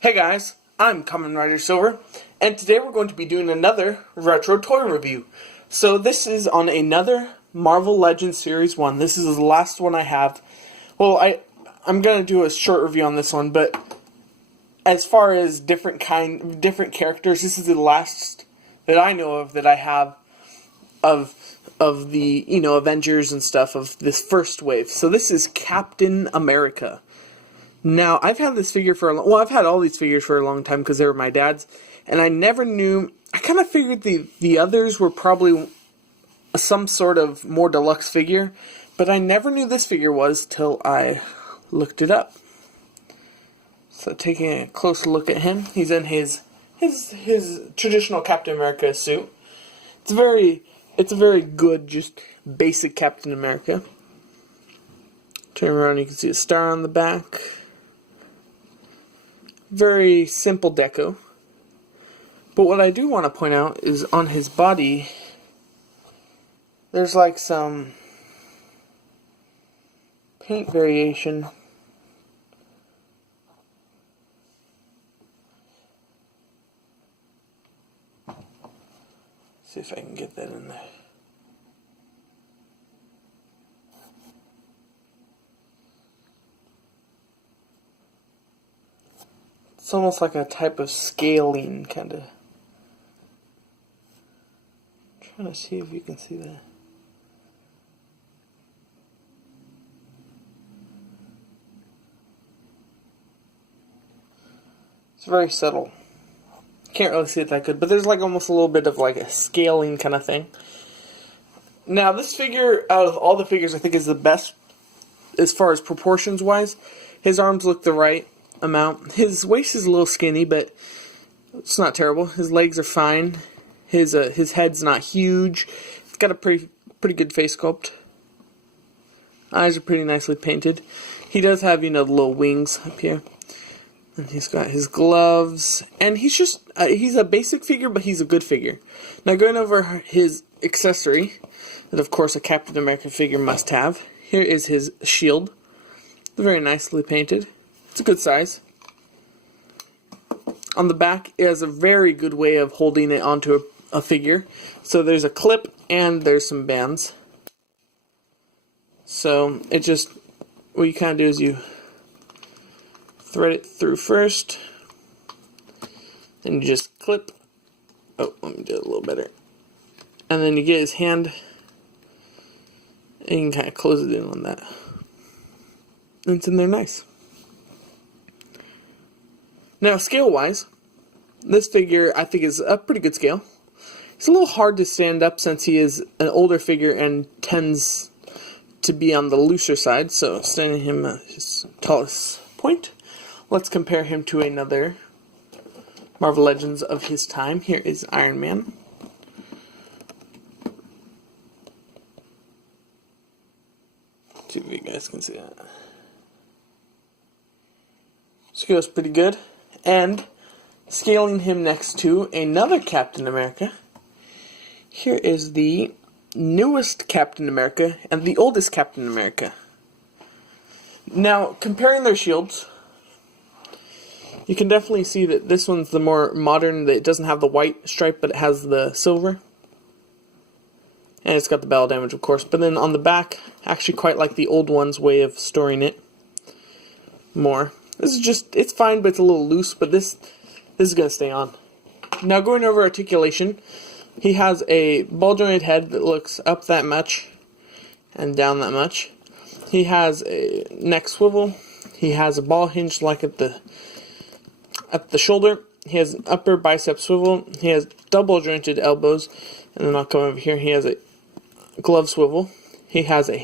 Hey guys, I'm Kamen Rider Silver, and today we're going to be doing another retro toy review. So this is on another Marvel Legends Series 1. This is the last one I have. Well, I'm going to do a short review on this one, but as far as different characters, this is the last that I know of that I have of the, Avengers and stuff of this first wave. So this is Captain America. Now, I've had this figure for I've had all these figures for a long time because they were my dad's, and I never knew, I kind of figured the others were probably some sort of more deluxe figure, but I never knew this figure was till I looked it up. So taking a closer look at him, he's in his traditional Captain America suit. It's a very good, just basic Captain America. Turn around, you can see a star on the back. Very simple deco. But what I do want to point out is on his body, there's like some paint variation. See if I can get that in there. It's almost like a type of scaling, kind of. Trying to see if you can see that. It's very subtle. Can't really see it that good, but there's like almost a little bit of like a scaling kind of thing. Now, this figure, out of all the figures, I think is the best as far as proportions wise. His arms look the right amount. His waist is a little skinny, but it's not terrible. His legs are fine. His head's not huge. He's got a pretty good face sculpt. Eyes are pretty nicely painted. He does have, the little wings up here. And he's got his gloves. And he's just, he's a basic figure, but he's a good figure. Now going over his accessory, that of course a Captain America figure must have. Here is his shield. Very nicely painted. It's a good size. On the back, it has a very good way of holding it onto a figure. So there's a clip and there's some bands. So it just, what you kind of do is you thread it through first, and you just clip. Oh, let me do it a little better. And then you get his hand, and you can kind of close it in on that. And it's in there nice. Now, scale-wise, this figure I think is a pretty good scale. It's a little hard to stand up since he is an older figure and tends to be on the looser side, so standing him at his tallest point. Let's compare him to another Marvel Legends of his time. Here is Iron Man. See if you guys can see that. Scale's pretty good. And scaling him next to another Captain America, here is the newest Captain America and the oldest Captain America. Now, comparing their shields, you can definitely see that this one's the more modern, that it doesn't have the white stripe, but it has the silver. And it's got the battle damage, of course. But then on the back, actually quite like the old one's way of storing it more. This is just, it's fine, but it's a little loose, but this is going to stay on. Now going over articulation, he has a ball-jointed head that looks up that much and down that much. He has a neck swivel. He has a ball hinge like at the shoulder. He has an upper bicep swivel. He has double-jointed elbows. And then I'll come over here. He has a glove swivel. He has a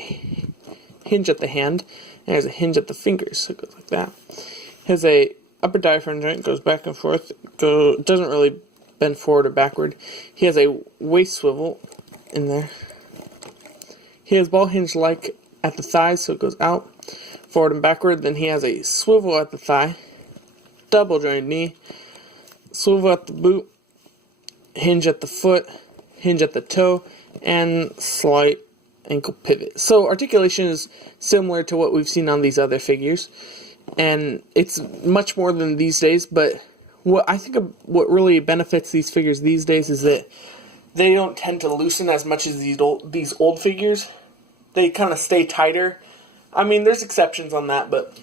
hinge at the hand. And there's a hinge at the fingers, so it goes like that. He has a upper diaphragm joint, goes back and forth, doesn't really bend forward or backward. He has a waist swivel in there. He has ball hinge like at the thighs, so it goes out, forward and backward. Then he has a swivel at the thigh, double jointed knee, swivel at the boot, hinge at the foot, hinge at the toe, and slight ankle pivot. So articulation is similar to what we've seen on these other figures. and it's much more than these days, but what I think what really benefits these figures these days is that they don't tend to loosen as much as these old figures. They kind of stay tighter. I mean, there's exceptions on that, but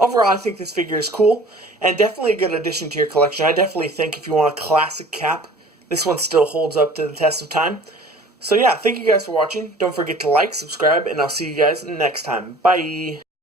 overall, I think this figure is cool, and definitely a good addition to your collection. I definitely think if you want a classic Cap, this one still holds up to the test of time. So yeah, thank you guys for watching. Don't forget to like, subscribe, and I'll see you guys next time. Bye!